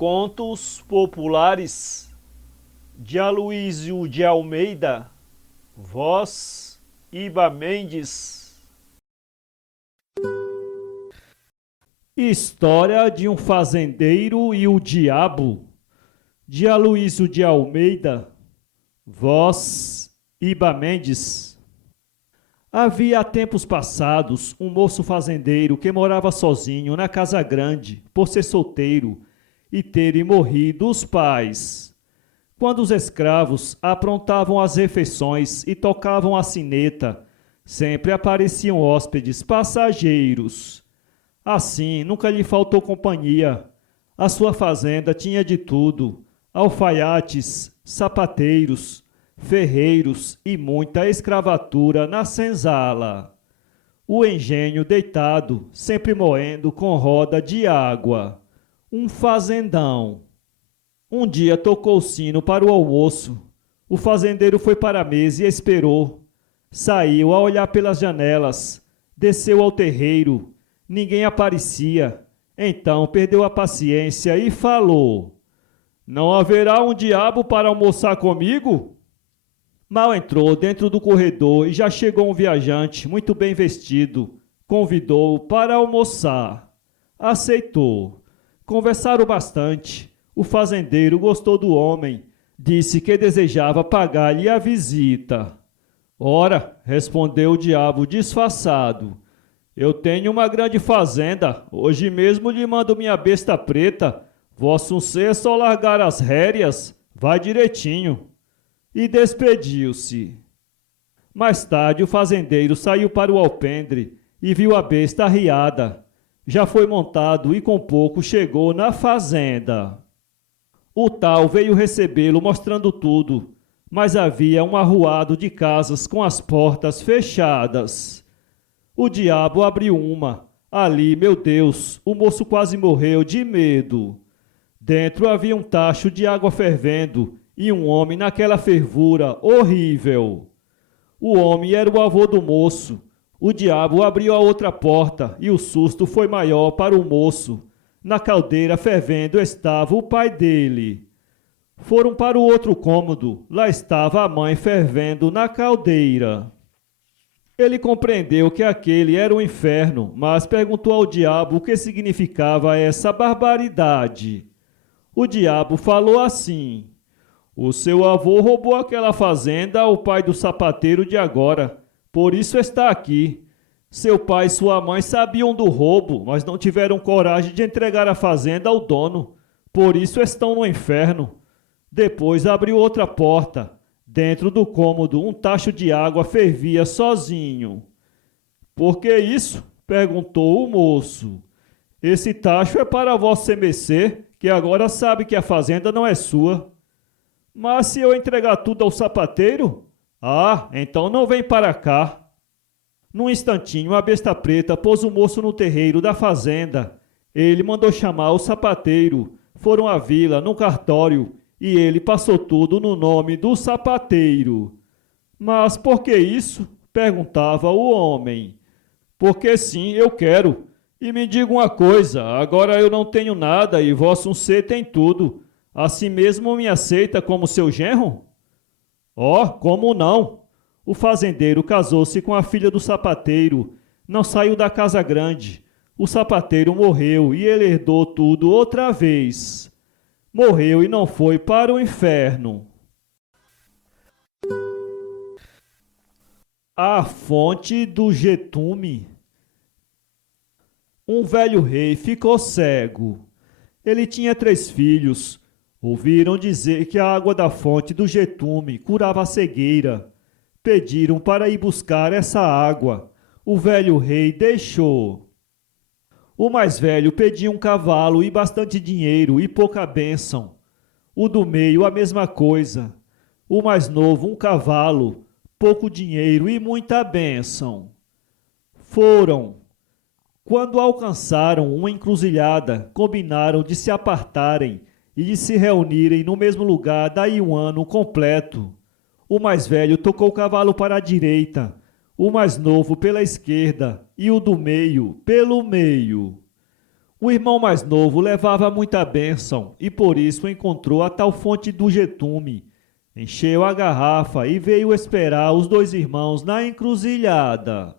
Contos populares de Aloísio de Almeida, voz Iba Mendes. História de um fazendeiro e o diabo, de Aloísio de Almeida, voz Iba Mendes. Havia há tempos passados um moço fazendeiro que morava sozinho na casa grande, por ser solteiro e terem morrido os pais. Quando os escravos aprontavam as refeições e tocavam a sineta, sempre apareciam hóspedes passageiros. Assim, nunca lhe faltou companhia. A sua fazenda tinha de tudo: alfaiates, sapateiros, ferreiros e muita escravatura na senzala. O engenho deitado, sempre moendo com roda de água. Um fazendão. Um dia tocou o sino para o almoço. O fazendeiro foi para a mesa e esperou. Saiu a olhar pelas janelas. Desceu ao terreiro. Ninguém aparecia. Então perdeu a paciência e falou: "Não haverá um diabo para almoçar comigo?" Mal entrou dentro do corredor e já chegou um viajante muito bem vestido. Convidou-o para almoçar. Aceitou. Conversaram bastante. O fazendeiro gostou do homem. Disse que desejava pagar-lhe a visita. "Ora", respondeu o diabo disfarçado, "eu tenho uma grande fazenda. Hoje mesmo lhe mando minha besta preta. Vosso ser só largar as rédeas, vai direitinho." E despediu-se. Mais tarde o fazendeiro saiu para o alpendre e viu a besta arriada. Já foi montado e com pouco chegou na fazenda. O tal veio recebê-lo mostrando tudo, mas havia um arruado de casas com as portas fechadas. O diabo abriu uma. Ali, meu Deus, o moço quase morreu de medo. Dentro havia um tacho de água fervendo e um homem naquela fervura horrível. O homem era o avô do moço. O diabo abriu a outra porta e o susto foi maior para o moço. Na caldeira fervendo estava o pai dele. Foram para o outro cômodo. Lá estava a mãe fervendo na caldeira. Ele compreendeu que aquele era o inferno, mas perguntou ao diabo o que significava essa barbaridade. O diabo falou assim: "O seu avô roubou aquela fazenda ao pai do sapateiro de agora. Por isso está aqui. Seu pai e sua mãe sabiam do roubo, mas não tiveram coragem de entregar a fazenda ao dono. Por isso estão no inferno." Depois abriu outra porta. Dentro do cômodo, um tacho de água fervia sozinho. "Por que isso?" perguntou o moço. "Esse tacho é para vossa mercê, que agora sabe que a fazenda não é sua." "Mas se eu entregar tudo ao sapateiro?" "Ah, então não vem para cá." Num instantinho, a besta preta pôs o moço no terreiro da fazenda. Ele mandou chamar o sapateiro. Foram à vila, num cartório, e ele passou tudo no nome do sapateiro. "Mas por que isso?" perguntava o homem. "Porque sim, eu quero. E me diga uma coisa, agora eu não tenho nada e vosso ser tem tudo. Assim mesmo me aceita como seu genro?" "Oh, como não? O fazendeiro casou-se com a filha do sapateiro. Não saiu da casa grande. O sapateiro morreu e ele herdou tudo outra vez. Morreu e não foi para o inferno." A fonte do Jetume. Um velho rei ficou cego. Ele tinha 3 filhos. Ouviram dizer que a água da fonte do Jetume curava a cegueira. Pediram para ir buscar essa água. O velho rei deixou. O mais velho pedia um cavalo e bastante dinheiro e pouca bênção. O do meio a mesma coisa. O mais novo um cavalo, pouco dinheiro e muita bênção. Foram. Quando alcançaram uma encruzilhada, combinaram de se apartarem e de se reunirem no mesmo lugar daí um ano completo. O mais velho tocou o cavalo para a direita, o mais novo pela esquerda e o do meio pelo meio. O irmão mais novo levava muita bênção e por isso encontrou a tal fonte do Jetume. Encheu a garrafa e veio esperar os dois irmãos na encruzilhada.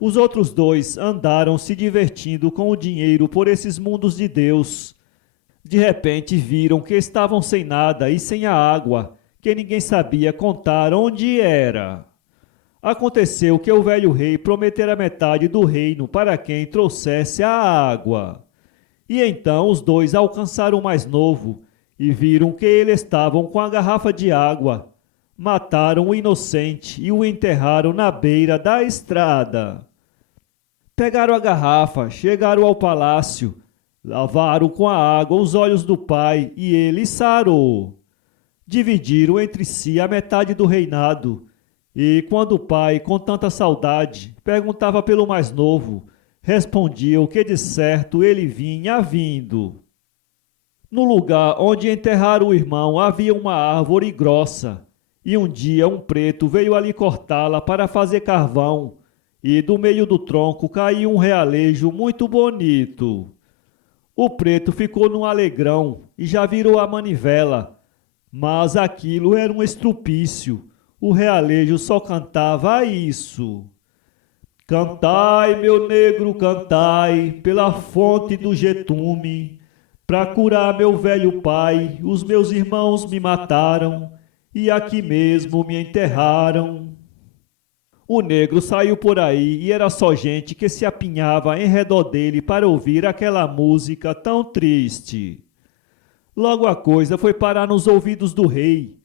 Os outros dois andaram se divertindo com o dinheiro por esses mundos de Deus. De repente viram que estavam sem nada e sem a água, que ninguém sabia contar onde era. Aconteceu que o velho rei prometera metade do reino para quem trouxesse a água. E então os dois alcançaram o mais novo e viram que eles estavam com a garrafa de água. Mataram o inocente e o enterraram na beira da estrada. Pegaram a garrafa, chegaram ao palácio, lavaram com a água os olhos do pai e ele sarou. Dividiram entre si a metade do reinado. E quando o pai, com tanta saudade, perguntava pelo mais novo, respondiam que de certo ele vinha vindo. No lugar onde enterraram o irmão havia uma árvore grossa, e um dia um preto veio ali cortá-la para fazer carvão, e do meio do tronco caiu um realejo muito bonito. O preto ficou num alegrão e já virou a manivela, mas aquilo era um estrupício. O realejo só cantava isso. Cantai, meu negro, cantai, pela fonte do Jetume, pra curar meu velho pai, os meus irmãos me mataram, e aqui mesmo me enterraram. O negro saiu por aí e era só gente que se apinhava em redor dele para ouvir aquela música tão triste. Logo a coisa foi parar nos ouvidos do rei.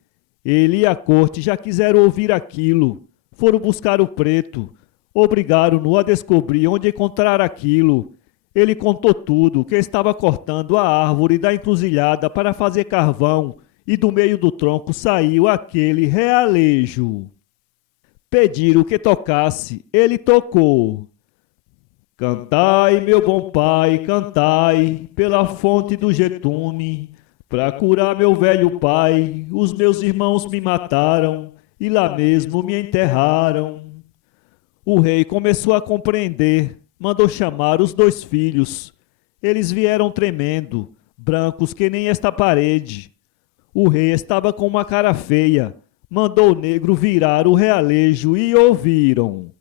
Ele e a corte já quiseram ouvir aquilo. Foram buscar o preto. Obrigaram-no a descobrir onde encontrar aquilo. Ele contou tudo, que estava cortando a árvore da encruzilhada para fazer carvão, e do meio do tronco saiu aquele realejo. Pediram que tocasse, ele tocou. Cantai, meu bom pai, cantai, pela fonte do Jetume, pra curar meu velho pai, os meus irmãos me mataram, e lá mesmo me enterraram. O rei começou a compreender, mandou chamar os dois filhos. Eles vieram tremendo, brancos que nem esta parede. O rei estava com uma cara feia, mandou o negro virar o realejo e ouviram.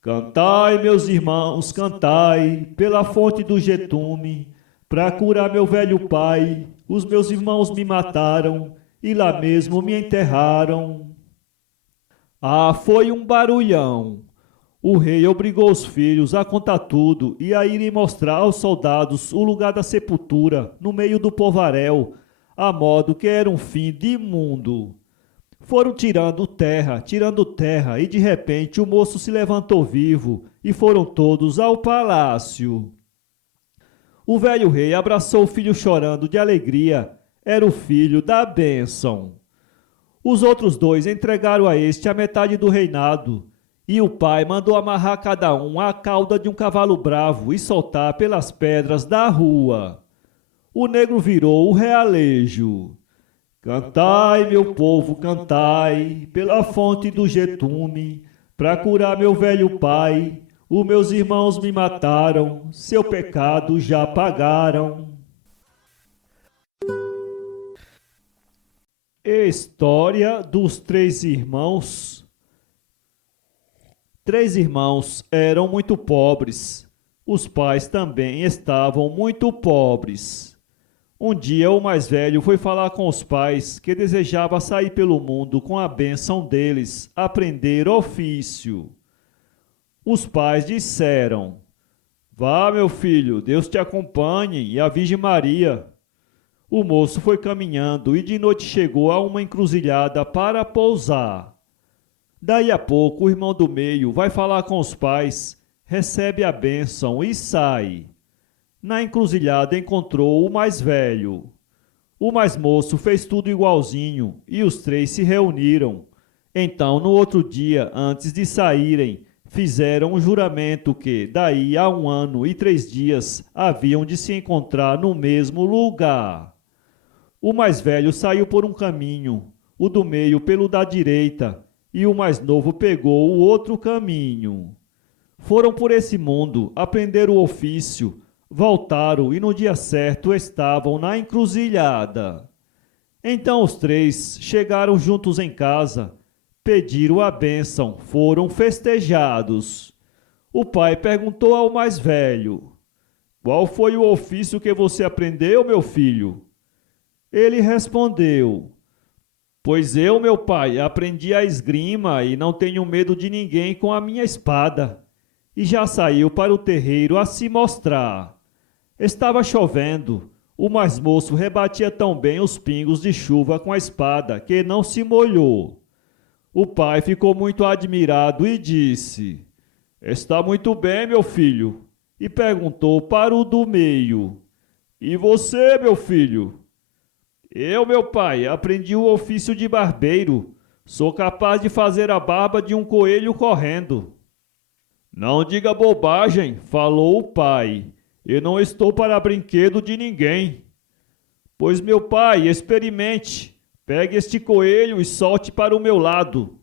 Cantai, meus irmãos, cantai, pela fonte do Jetume, pra curar meu velho pai, os meus irmãos me mataram, e lá mesmo me enterraram. Ah, foi um barulhão! O rei obrigou os filhos a contar tudo e a irem mostrar aos soldados o lugar da sepultura, no meio do povaréu, a modo que era um fim de mundo. Foram tirando terra, e de repente o moço se levantou vivo, e foram todos ao palácio. O velho rei abraçou o filho chorando de alegria, era o filho da bênção. Os outros dois entregaram a este a metade do reinado, e o pai mandou amarrar cada um à cauda de um cavalo bravo e soltar pelas pedras da rua. O negro virou o realejo. Cantai, meu povo, cantai, pela fonte do Jetume, pra curar meu velho pai, os meus irmãos me mataram, seu pecado já pagaram. História dos três irmãos. Três irmãos eram muito pobres. Os pais também estavam muito pobres. Um dia o mais velho foi falar com os pais que desejava sair pelo mundo com a bênção deles, aprender ofício. Os pais disseram: Vá, meu filho, Deus te acompanhe e a Virgem Maria. O moço foi caminhando e de noite chegou a uma encruzilhada para pousar. Daí a pouco o irmão do meio vai falar com os pais, recebe a bênção e sai. Na encruzilhada encontrou o mais velho. O mais moço fez tudo igualzinho e os três se reuniram. Então, no outro dia, antes de saírem, fizeram um juramento que, daí a 1 ano e 3 dias, haviam de se encontrar no mesmo lugar. O mais velho saiu por um caminho, o do meio pelo da direita, e o mais novo pegou o outro caminho. Foram por esse mundo, aprenderam o ofício, Voltaram e no dia certo estavam na encruzilhada. Então os três chegaram juntos em casa, pediram a bênção, foram festejados. O pai perguntou ao mais velho: qual foi o ofício que você aprendeu, meu filho? Ele respondeu: pois eu, meu pai, aprendi a esgrima e não tenho medo de ninguém com a minha espada. E já saiu para o terreiro a se mostrar. Estava chovendo. O mais moço rebatia tão bem os pingos de chuva com a espada que não se molhou. O pai ficou muito admirado e disse: está muito bem, meu filho. E perguntou para o do meio: e você, meu filho? Eu, meu pai, aprendi o ofício de barbeiro. Sou capaz de fazer a barba de um coelho correndo. Não diga bobagem, falou o pai. Eu não estou para brinquedo de ninguém. Pois, meu pai, experimente. Pegue este coelho e solte para o meu lado.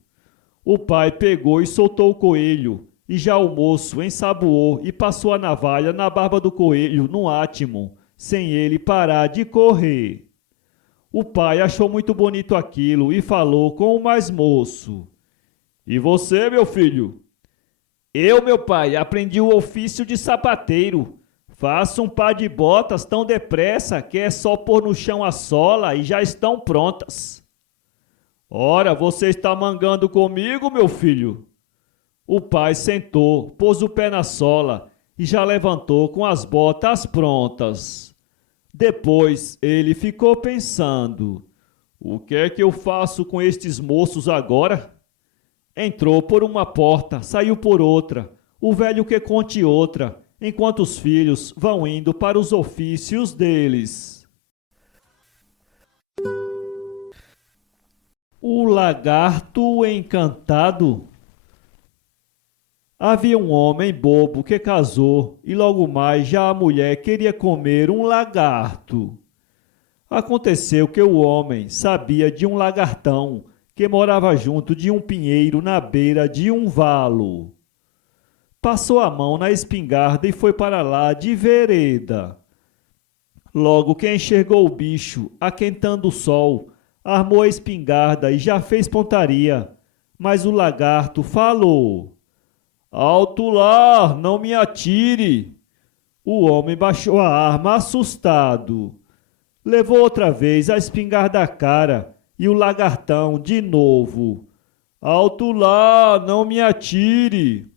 O pai pegou e soltou o coelho, e já o moço ensaboou e passou a navalha na barba do coelho no átimo, sem ele parar de correr. O pai achou muito bonito aquilo e falou com o mais moço: e você, meu filho? Eu, meu pai, aprendi o ofício de sapateiro. Faço um par de botas tão depressa que é só pôr no chão a sola e já estão prontas. Ora, você está mangando comigo, meu filho? O pai sentou, pôs o pé na sola e já levantou com as botas prontas. Depois ele ficou pensando: o que é que eu faço com estes moços agora? Entrou por uma porta, saiu por outra, o velho que conte outra, enquanto os filhos vão indo para os ofícios deles. O lagarto encantado. Havia um homem bobo que casou e logo mais já a mulher queria comer um lagarto. Aconteceu que o homem sabia de um lagartão que morava junto de um pinheiro na beira de um valo. Passou a mão na espingarda e foi para lá de vereda. Logo que enxergou o bicho, aquentando o sol, armou a espingarda e já fez pontaria. Mas o lagarto falou: alto lá, não me atire! O homem baixou a arma assustado. Levou outra vez a espingarda à cara e o lagartão de novo: alto lá, não me atire!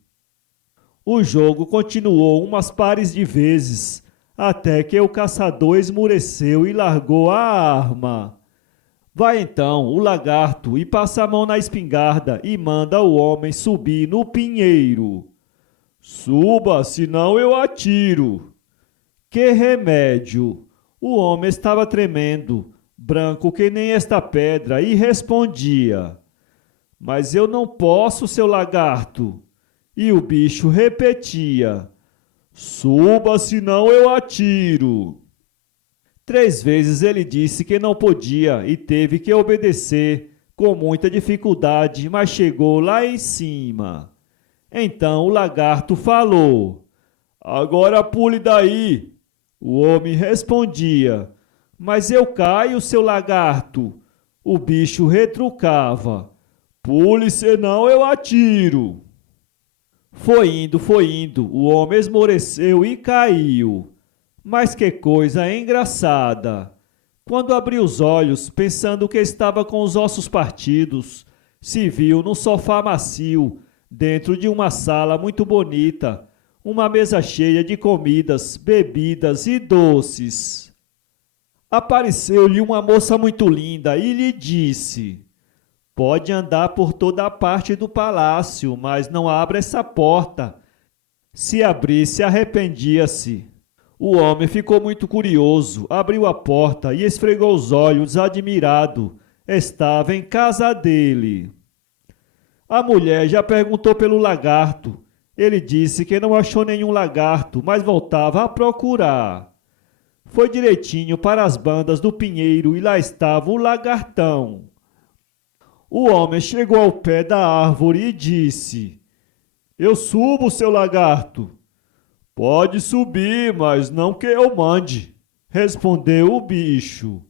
O jogo continuou umas pares de vezes, até que o caçador esmureceu e largou a arma. Vai então o lagarto e passa a mão na espingarda e manda o homem subir no pinheiro. Suba, senão eu atiro. Que remédio! O homem estava tremendo, branco que nem esta pedra, e respondia: mas eu não posso, seu lagarto. E o bicho repetia: suba, senão eu atiro. 3 vezes ele disse que não podia e teve que obedecer, com muita dificuldade, mas chegou lá em cima. Então o lagarto falou: agora pule daí. O homem respondia: mas eu caio, seu lagarto. O bicho retrucava: pule, senão eu atiro. Foi indo, o homem esmoreceu e caiu. Mas que coisa engraçada! Quando abriu os olhos, pensando que estava com os ossos partidos, se viu num sofá macio, dentro de uma sala muito bonita, uma mesa cheia de comidas, bebidas e doces. Apareceu-lhe uma moça muito linda e lhe disse: pode andar por toda a parte do palácio, mas não abra essa porta. Se abrisse, arrependia-se. O homem ficou muito curioso, abriu a porta e esfregou os olhos admirado. Estava em casa dele. A mulher já perguntou pelo lagarto. Ele disse que não achou nenhum lagarto, mas voltava a procurar. Foi direitinho para as bandas do pinheiro e lá estava o lagartão. O homem chegou ao pé da árvore e disse: eu subo, seu lagarto. Pode subir, mas não que eu mande, respondeu o bicho.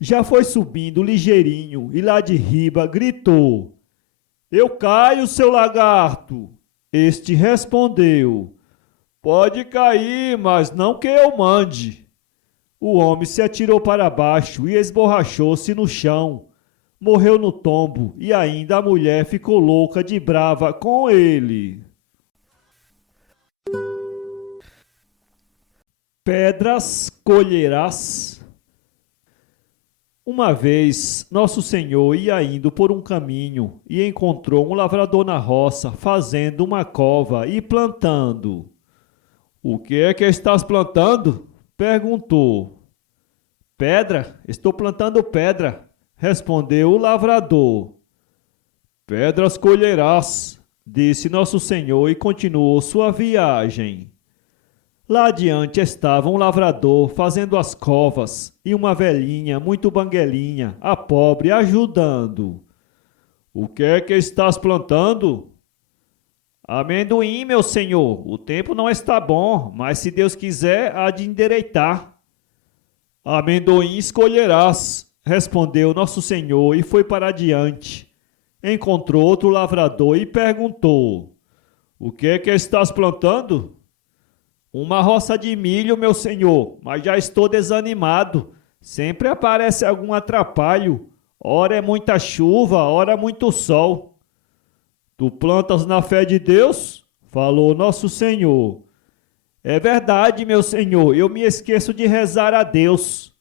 Já foi subindo ligeirinho e lá de riba gritou: Eu caio, seu lagarto! Este respondeu: Pode cair, mas não que eu mande. O homem se atirou para baixo e esborrachou-se no chão. Morreu no tombo e ainda a mulher ficou louca de brava com ele. Pedras colherás. Uma vez, Nosso Senhor ia indo por um caminho e encontrou um lavrador na roça fazendo uma cova e plantando. O que é que estás plantando? Perguntou. Pedra, estou plantando pedra, respondeu o lavrador. Pedras colherás, disse Nosso Senhor e continuou sua viagem. Lá adiante estava um lavrador fazendo as covas e uma velhinha muito banguelinha, a pobre, ajudando. O que é que estás plantando? Amendoim, meu senhor, o tempo não está bom, mas se Deus quiser, há de endireitar. Amendoim escolherás, respondeu Nosso Senhor e foi para adiante. Encontrou outro lavrador e perguntou: O que é que estás plantando? Uma roça de milho, meu senhor, mas já estou desanimado. Sempre aparece algum atrapalho. Ora é muita chuva, ora muito sol. Tu plantas na fé de Deus? Falou Nosso Senhor. É verdade, meu senhor, eu me esqueço de rezar a Deus.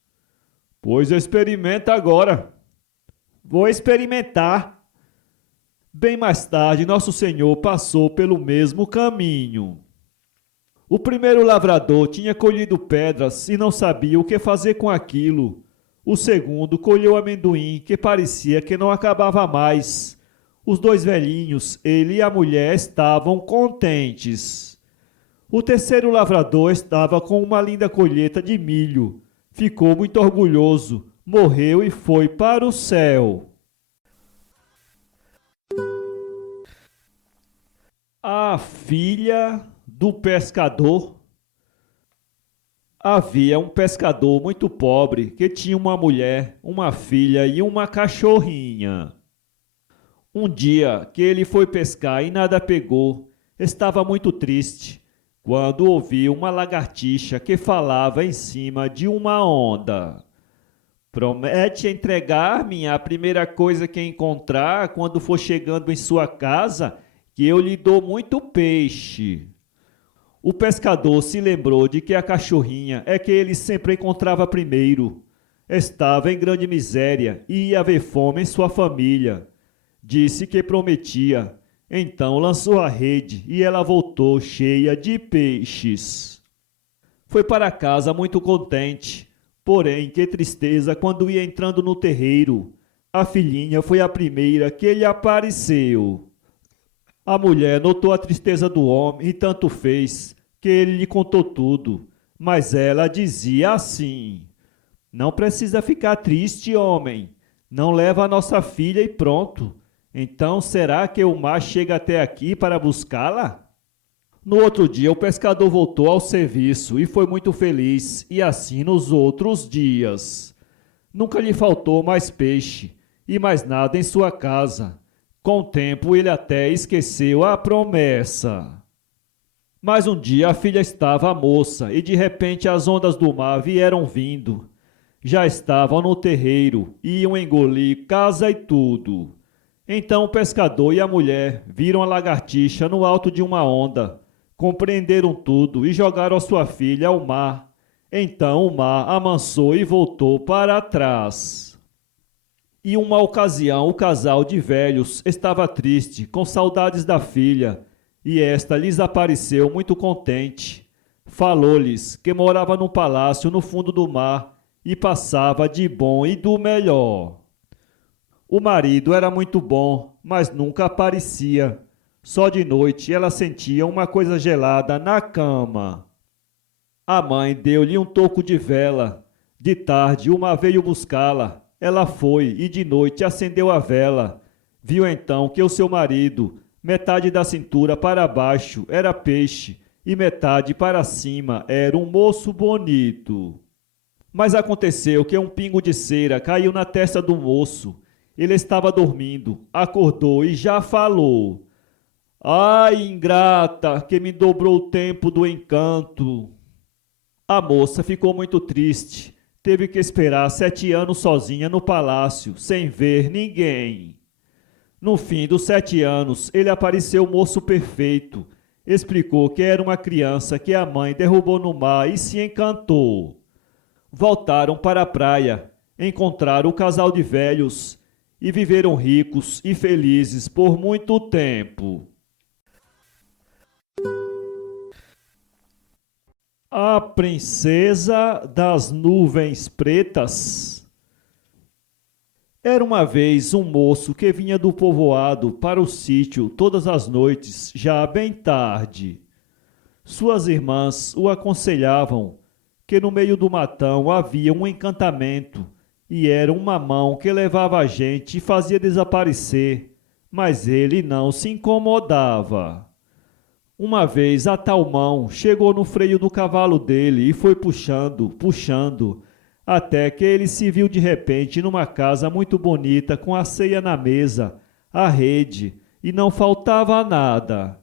Pois experimenta agora. Vou experimentar. Bem mais tarde, Nosso Senhor passou pelo mesmo caminho. O primeiro lavrador tinha colhido pedras e não sabia o que fazer com aquilo. O segundo colheu amendoim, que parecia que não acabava mais. Os dois velhinhos, ele e a mulher, estavam contentes. O terceiro lavrador estava com uma linda colheita de milho. Ficou muito orgulhoso, morreu e foi para o céu. A filha do pescador. Havia um pescador muito pobre que tinha uma mulher, uma filha e uma cachorrinha. Um dia que ele foi pescar e nada pegou, estava muito triste, quando ouviu uma lagartixa que falava em cima de uma onda. Promete entregar-me a primeira coisa que encontrar quando for chegando em sua casa, que eu lhe dou muito peixe. O pescador se lembrou de que a cachorrinha é que ele sempre encontrava primeiro. Estava em grande miséria e ia haver fome em sua família. Disse que prometia. Então lançou a rede e ela voltou cheia de peixes. Foi para casa muito contente. Porém, que tristeza quando ia entrando no terreiro. A filhinha foi a primeira que lhe apareceu. A mulher notou a tristeza do homem e tanto fez que ele lhe contou tudo. Mas ela dizia assim: Não precisa ficar triste, homem. Não leva a nossa filha e pronto. Então será que o mar chega até aqui para buscá-la? No outro dia o pescador voltou ao serviço e foi muito feliz, e assim nos outros dias. Nunca lhe faltou mais peixe e mais nada em sua casa. Com o tempo ele até esqueceu a promessa. Mas um dia a filha estava moça e de repente as ondas do mar vieram vindo. Já estavam no terreiro e iam engolir casa e tudo. Então o pescador e a mulher viram a lagartixa no alto de uma onda, compreenderam tudo e jogaram a sua filha ao mar. Então o mar amansou e voltou para trás. E uma ocasião o casal de velhos estava triste, com saudades da filha, e esta lhes apareceu muito contente. Falou-lhes que morava num palácio no fundo do mar e passava de bom e do melhor. O marido era muito bom, mas nunca aparecia. Só de noite ela sentia uma coisa gelada na cama. A mãe deu-lhe um toco de vela. De tarde, uma veio buscá-la. Ela foi e de noite acendeu a vela. Viu então que o seu marido, metade da cintura para baixo, era peixe e metade para cima era um moço bonito. Mas aconteceu que um pingo de cera caiu na testa do moço. Ele estava dormindo, acordou e já falou: "Ai, ingrata, que me dobrou o tempo do encanto." A moça ficou muito triste. Teve que esperar 7 anos sozinha no palácio, sem ver ninguém. No fim dos 7 anos, ele apareceu o moço perfeito. Explicou que era uma criança que a mãe derrubou no mar e se encantou. Voltaram para a praia, encontraram o casal de velhos e viveram ricos e felizes por muito tempo. A Princesa das Nuvens Pretas. Era uma vez um moço que vinha do povoado para o sítio todas as noites, já bem tarde. Suas irmãs o aconselhavam que no meio do matão havia um encantamento e era uma mão que levava a gente e fazia desaparecer, mas ele não se incomodava. Uma vez a tal mão chegou no freio do cavalo dele e foi puxando, puxando, até que ele se viu de repente numa casa muito bonita com a ceia na mesa, a rede, e não faltava nada.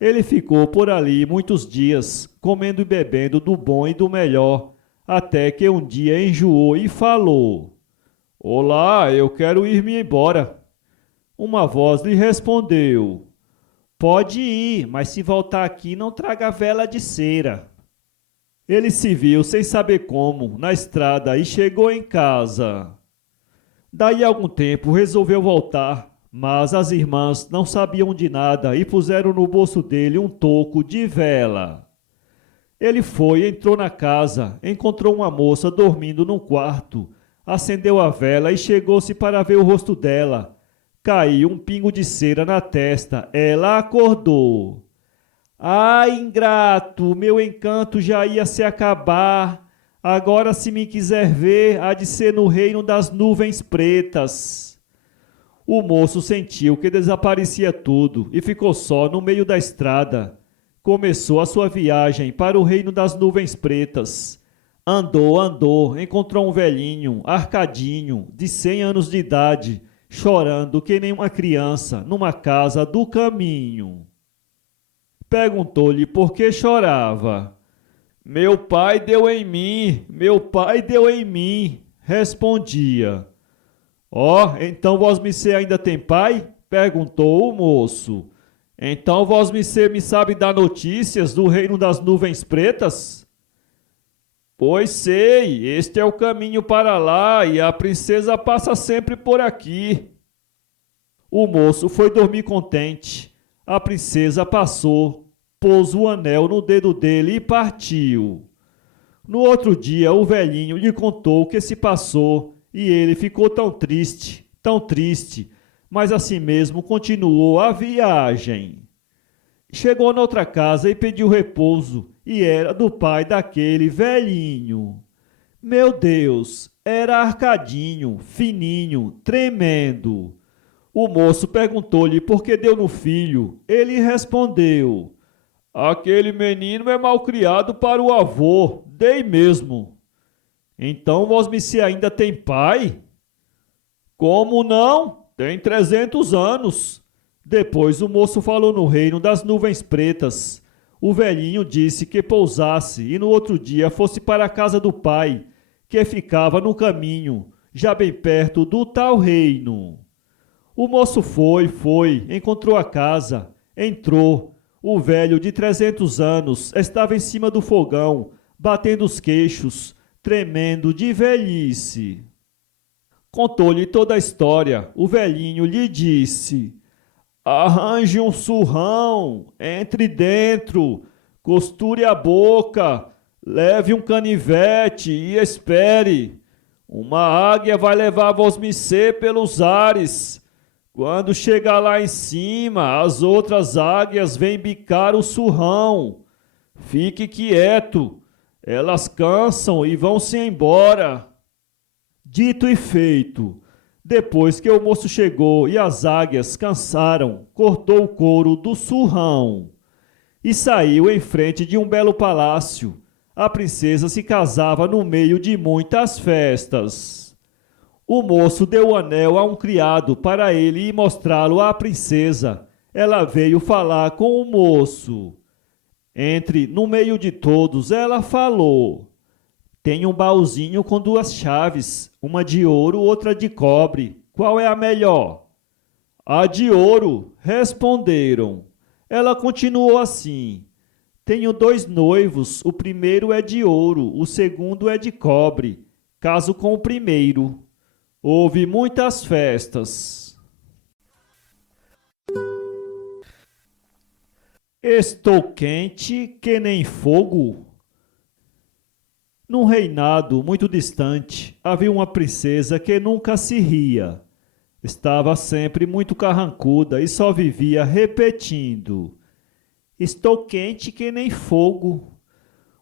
Ele ficou por ali muitos dias, comendo e bebendo do bom e do melhor, até que um dia enjoou e falou: "Olá, eu quero ir-me embora." Uma voz lhe respondeu: "Pode ir, mas se voltar aqui não traga vela de cera." Ele se viu sem saber como, na estrada, e chegou em casa. Daí a algum tempo resolveu voltar, mas as irmãs não sabiam de nada e puseram no bolso dele um toco de vela. Ele foi, entrou na casa, encontrou uma moça dormindo num quarto, acendeu a vela e chegou-se para ver o rosto dela. Caiu um pingo de cera na testa. Ela acordou. "Ai, ingrato, meu encanto já ia se acabar. Agora, se me quiser ver, há de ser no reino das nuvens pretas." O moço sentiu que desaparecia tudo e ficou só no meio da estrada. Começou a sua viagem para o reino das nuvens pretas. Andou, andou, encontrou um velhinho, arcadinho, de 100 anos de idade, chorando que nem uma criança, numa casa do caminho. Perguntou-lhe por que chorava. "Meu pai deu em mim, meu pai deu em mim," respondia. Então vosmecê ainda tem pai?" perguntou o moço. "Então vosmecê me sabe dar notícias do reino das nuvens pretas?" "Pois sei, este é o caminho para lá e a princesa passa sempre por aqui." O moço foi dormir contente. A princesa passou, pôs o anel no dedo dele e partiu. No outro dia, o velhinho lhe contou o que se passou e ele ficou tão triste, mas assim mesmo continuou a viagem. Chegou noutra casa e pediu repouso, e era do pai daquele velhinho. Meu Deus, era arcadinho, fininho, tremendo. O moço perguntou-lhe por que deu no filho. Ele respondeu: "Aquele menino é malcriado para o avô, dei mesmo." "Então vosmecê ainda tem pai?" "Como não? Tem 300 anos." Depois o moço falou no reino das nuvens pretas. O velhinho disse que pousasse e no outro dia fosse para a casa do pai, que ficava no caminho, já bem perto do tal reino. O moço foi, encontrou a casa, entrou. O velho de 300 anos estava em cima do fogão, batendo os queixos, tremendo de velhice. Contou-lhe toda a história. O velhinho lhe disse: "Arranje um surrão, entre dentro, costure a boca, leve um canivete e espere. Uma águia vai levar vosmecê pelos ares. Quando chegar lá em cima, as outras águias vêm bicar o surrão. Fique quieto, elas cansam e vão-se embora." Dito e feito. Depois que o moço chegou e as águias cansaram, cortou o couro do surrão. e saiu em frente de um belo palácio. A princesa se casava no meio de muitas festas. O moço deu o anel a um criado para ele ir mostrá-lo à princesa. Ela veio falar com o moço. Entre no meio de todos, ela falou: tem um baúzinho com 2 chaves, uma de ouro, outra de cobre. Qual é a melhor? A de ouro, responderam. Ela continuou assim: tenho 2 noivos, o primeiro é de ouro, o segundo é de cobre. Caso com o primeiro. Houve muitas festas. Estou quente que nem fogo. Num reinado muito distante, havia uma princesa que nunca se ria. Estava sempre muito carrancuda e só vivia repetindo: estou quente que nem fogo.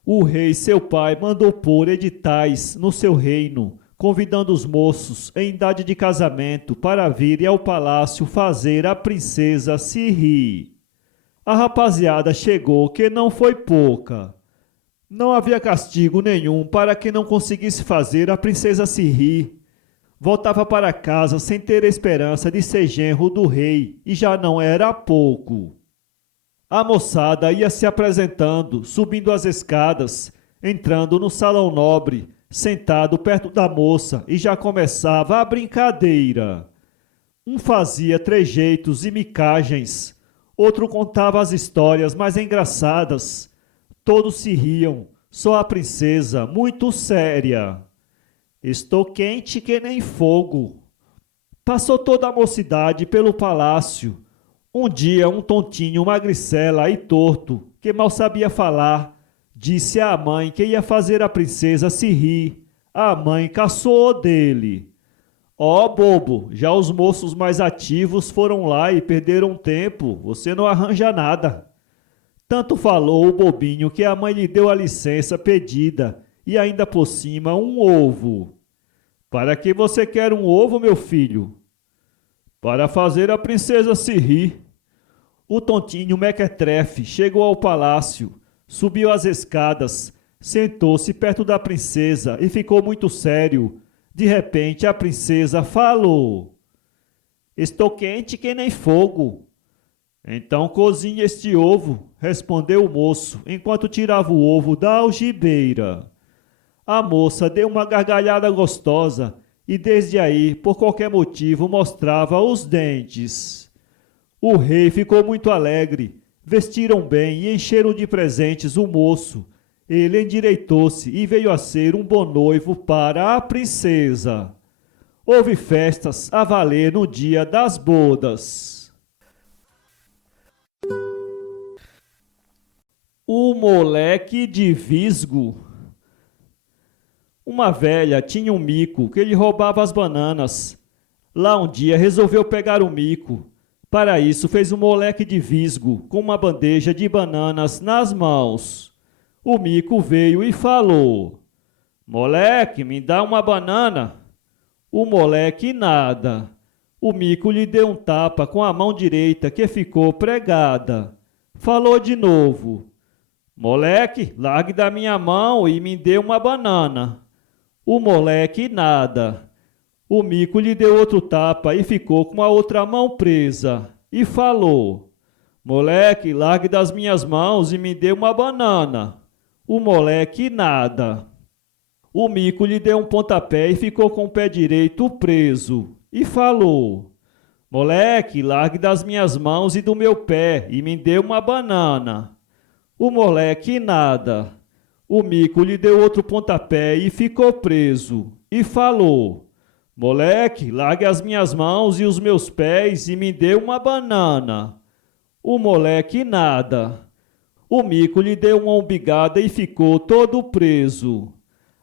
O rei, seu pai, mandou pôr editais no seu reino, convidando os moços em idade de casamento para virem ao palácio fazer a princesa se rir. A rapaziada chegou, que não foi pouca. Não havia castigo nenhum para quem não conseguisse fazer a princesa se rir. Voltava para casa sem ter esperança de ser genro do rei, e já não era pouco. A moçada ia se apresentando, subindo as escadas, entrando no salão nobre, sentado perto da moça, e já começava a brincadeira. Um fazia trejeitos e micagens, outro contava as histórias mais engraçadas. Todos se riam, só a princesa, muito séria. Estou quente que nem fogo. Passou toda a mocidade pelo palácio. Um dia, um tontinho, magricela e torto, que mal sabia falar, disse à mãe que ia fazer a princesa se rir. A mãe caçoou dele. Ó, bobo, já os moços mais ativos foram lá e perderam tempo, você não arranja nada. Tanto falou o bobinho que a mãe lhe deu a licença pedida e ainda por cima um ovo. Para que você quer um ovo, meu filho? Para fazer a princesa se rir. O tontinho mequetrefe chegou ao palácio, subiu as escadas, sentou-se perto da princesa e ficou muito sério. De repente a princesa falou: estou quente que nem fogo. Então cozinhe este ovo, respondeu o moço, enquanto tirava o ovo da algibeira. A moça deu uma gargalhada gostosa e desde aí, por qualquer motivo, mostrava os dentes. O rei ficou muito alegre, vestiram bem e encheram de presentes o moço. Ele endireitou-se e veio a ser um bom noivo para a princesa. Houve festas a valer no dia das bodas. O moleque de Visgo. Uma velha tinha um mico que lhe roubava as bananas. Lá um dia resolveu pegar o mico. Para isso fez um moleque de Visgo com uma bandeja de bananas nas mãos. O mico veio e falou: moleque, me dá uma banana. O moleque nada. O mico lhe deu um tapa com a mão direita que ficou pregada. Falou de novo: moleque, largue da minha mão e me dê uma banana. O moleque nada. O mico lhe deu outro tapa e ficou com a outra mão presa. E falou: moleque, largue das minhas mãos e me dê uma banana. O moleque nada. O mico lhe deu um pontapé e ficou com o pé direito preso. E falou: moleque, largue das minhas mãos e do meu pé e me dê uma banana. O moleque nada. O mico lhe deu outro pontapé e ficou preso. E falou: moleque, largue as minhas mãos e os meus pés e me dê uma banana. O moleque nada. O mico lhe deu uma umbigada e ficou todo preso.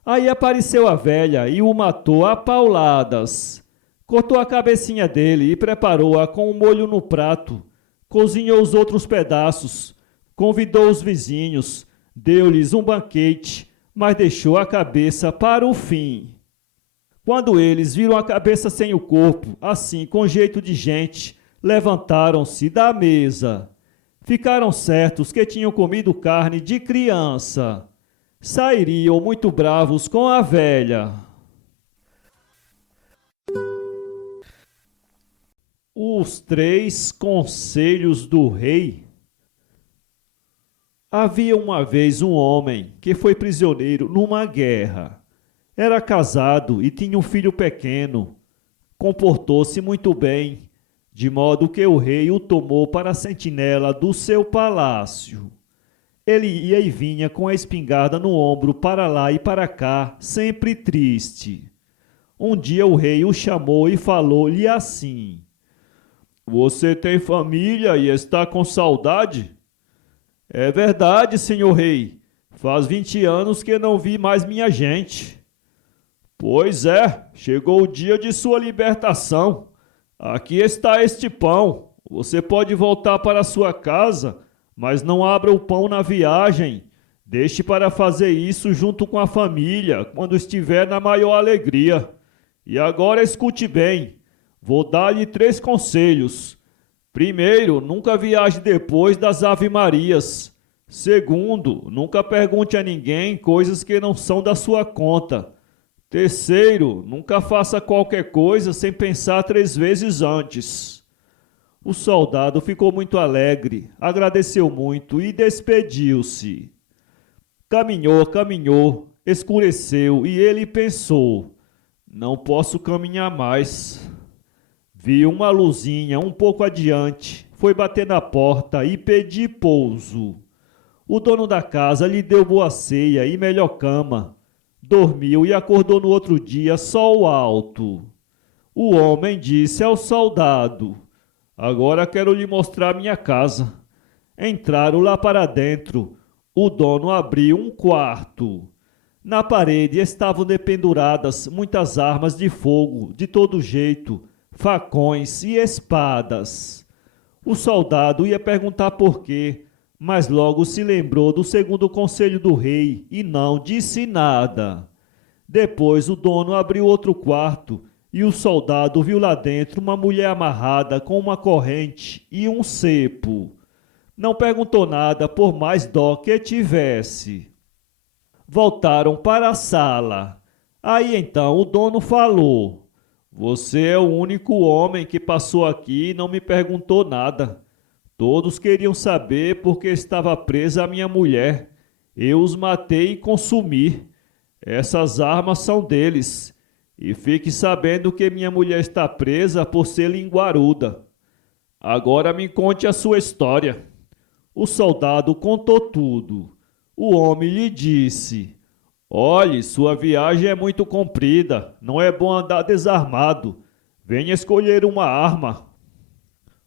Aí apareceu a velha e o matou a pauladas. Cortou a cabecinha dele e preparou-a com um molho no prato. Cozinhou os outros pedaços. Convidou os vizinhos. Deu-lhes um banquete, mas deixou a cabeça para o fim. Quando eles viram a cabeça sem o corpo, assim com jeito de gente, levantaram-se da mesa. Ficaram certos que tinham comido carne de criança. Sairiam muito bravos com a velha. Os 3 conselhos do rei. Havia uma vez um homem que foi prisioneiro numa guerra. Era casado e tinha um filho pequeno. Comportou-se muito bem, de modo que o rei o tomou para a sentinela do seu palácio. Ele ia e vinha com a espingarda no ombro para lá e para cá, sempre triste. Um dia o rei o chamou e falou-lhe assim: Você tem família e está com saudade? É verdade, senhor rei. Faz 20 anos que não vi mais minha gente. Pois é, chegou o dia de sua libertação. Aqui está este pão. Você pode voltar para sua casa, mas não abra o pão na viagem. Deixe para fazer isso junto com a família, quando estiver na maior alegria. E agora escute bem. Vou dar-lhe 3 conselhos. Primeiro, nunca viaje depois das Ave-Marias. Segundo, nunca pergunte a ninguém coisas que não são da sua conta. Terceiro, nunca faça qualquer coisa sem pensar 3 vezes antes. O soldado ficou muito alegre, agradeceu muito e despediu-se. Caminhou, escureceu e ele pensou: não posso caminhar mais. Viu uma luzinha um pouco adiante, foi bater na porta e pedir pouso. O dono da casa lhe deu boa ceia e melhor cama. Dormiu e acordou no outro dia sol alto. O homem disse ao soldado: Agora quero lhe mostrar minha casa. Entraram lá para dentro. O dono abriu um quarto. Na parede estavam dependuradas muitas armas de fogo, de todo jeito, facões e espadas. O soldado ia perguntar por quê, mas logo se lembrou do segundo conselho do rei e não disse nada. Depois o dono abriu outro quarto e o soldado viu lá dentro uma mulher amarrada com uma corrente e um cepo. Não perguntou nada por mais dó que tivesse. Voltaram para a sala. Aí então o dono falou: Você é o único homem que passou aqui e não me perguntou nada. Todos queriam saber por que estava presa a minha mulher. Eu os matei e consumi. Essas armas são deles. E fique sabendo que minha mulher está presa por ser linguaruda. Agora me conte a sua história. O soldado contou tudo. O homem lhe disse: Olhe, sua viagem é muito comprida. Não é bom andar desarmado. Venha escolher uma arma.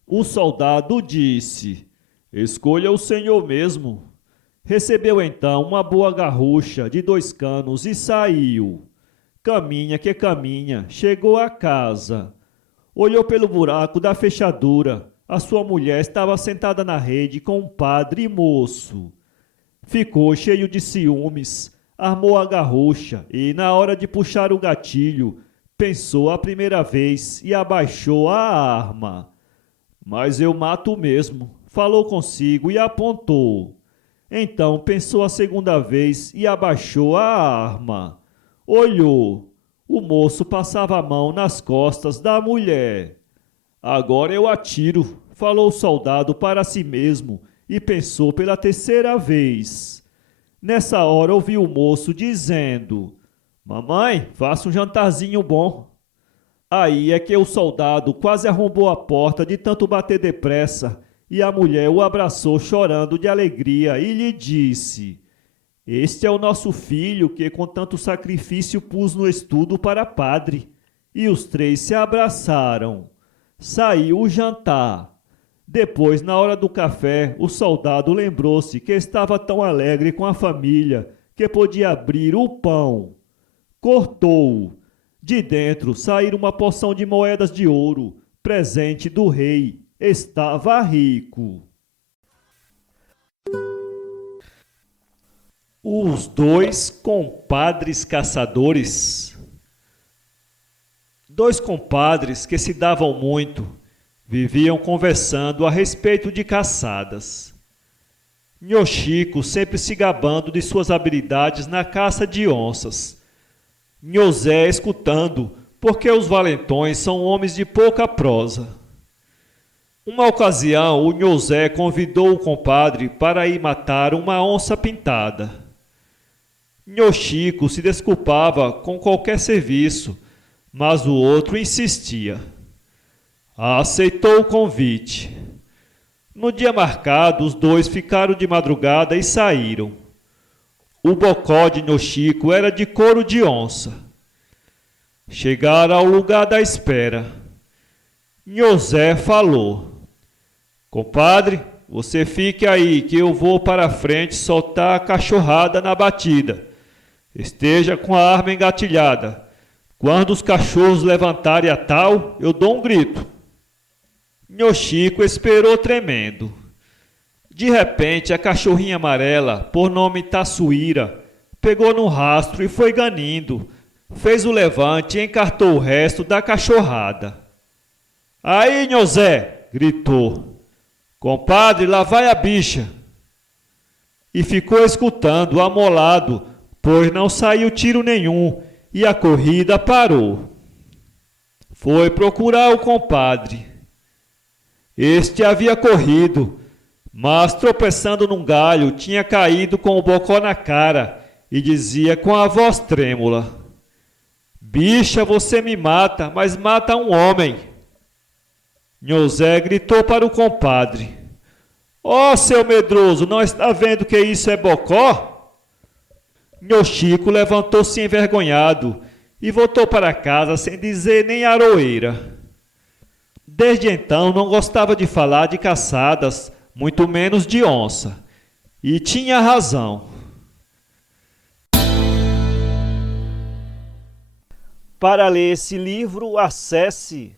O soldado disse: Escolha o senhor mesmo. Recebeu então uma boa garrucha de 2 canos e saiu. Caminha que caminha, chegou à casa. Olhou pelo buraco da fechadura. A sua mulher estava sentada na rede com um padre moço. Ficou cheio de ciúmes, armou a garrucha e, na hora de puxar o gatilho, pensou a primeira vez e abaixou a arma. Mas eu mato mesmo, falou consigo e apontou. Então pensou a segunda vez e abaixou a arma. Olhou. O moço passava a mão nas costas da mulher. Agora eu atiro, falou o soldado para si mesmo e pensou pela 3ª vez. Nessa hora ouviu o moço dizendo: Mamãe, faça um jantarzinho bom. Aí é que o soldado quase arrombou a porta de tanto bater depressa e a mulher o abraçou chorando de alegria e lhe disse: Este é o nosso filho que com tanto sacrifício pus no estudo para padre. E os 3 se abraçaram. Saiu o jantar. Depois, na hora do café, o soldado lembrou-se que estava tão alegre com a família que podia abrir o pão. Cortou-o. De dentro saíram uma porção de moedas de ouro, presente do rei. Estava rico. Os 2 compadres caçadores. 2 compadres que se davam muito Viviam conversando a respeito de caçadas. Nhô Chico sempre se gabando de suas habilidades na caça de onças. Nhô Zé escutando, porque os valentões são homens de pouca prosa. Uma ocasião, o Nhô Zé convidou o compadre para ir matar uma onça pintada. Nhô Chico se desculpava com qualquer serviço, mas o outro insistia. Aceitou o convite. No dia marcado, os dois ficaram de madrugada e saíram. O bocó de Nhô Chico era de couro de onça. Chegaram ao lugar da espera. Nhô Zé falou: compadre, você fique aí que eu vou para a frente soltar a cachorrada na batida. Esteja com a arma engatilhada. Quando os cachorros levantarem a tal, eu dou um grito. Nhô Chico esperou tremendo. De repente, a cachorrinha amarela, por nome Taçuíra, pegou no rastro e foi ganindo. Fez o levante e encartou o resto da cachorrada. Aí, Nhô Zé, gritou. Compadre, lá vai a bicha. E ficou escutando, amolado, pois não saiu tiro nenhum e a corrida parou. Foi procurar o compadre. Este havia corrido, mas tropeçando num galho, tinha caído com o bocó na cara e dizia com a voz trêmula: bicha, você me mata, mas mata um homem. Nhô Zé gritou para o compadre: ó, seu medroso, não está vendo que isso é bocó? Nhô Chico levantou-se envergonhado e voltou para casa sem dizer nem aroeira. Desde então não gostava de falar de caçadas, muito menos de onça. E tinha razão. Para ler esse livro, acesse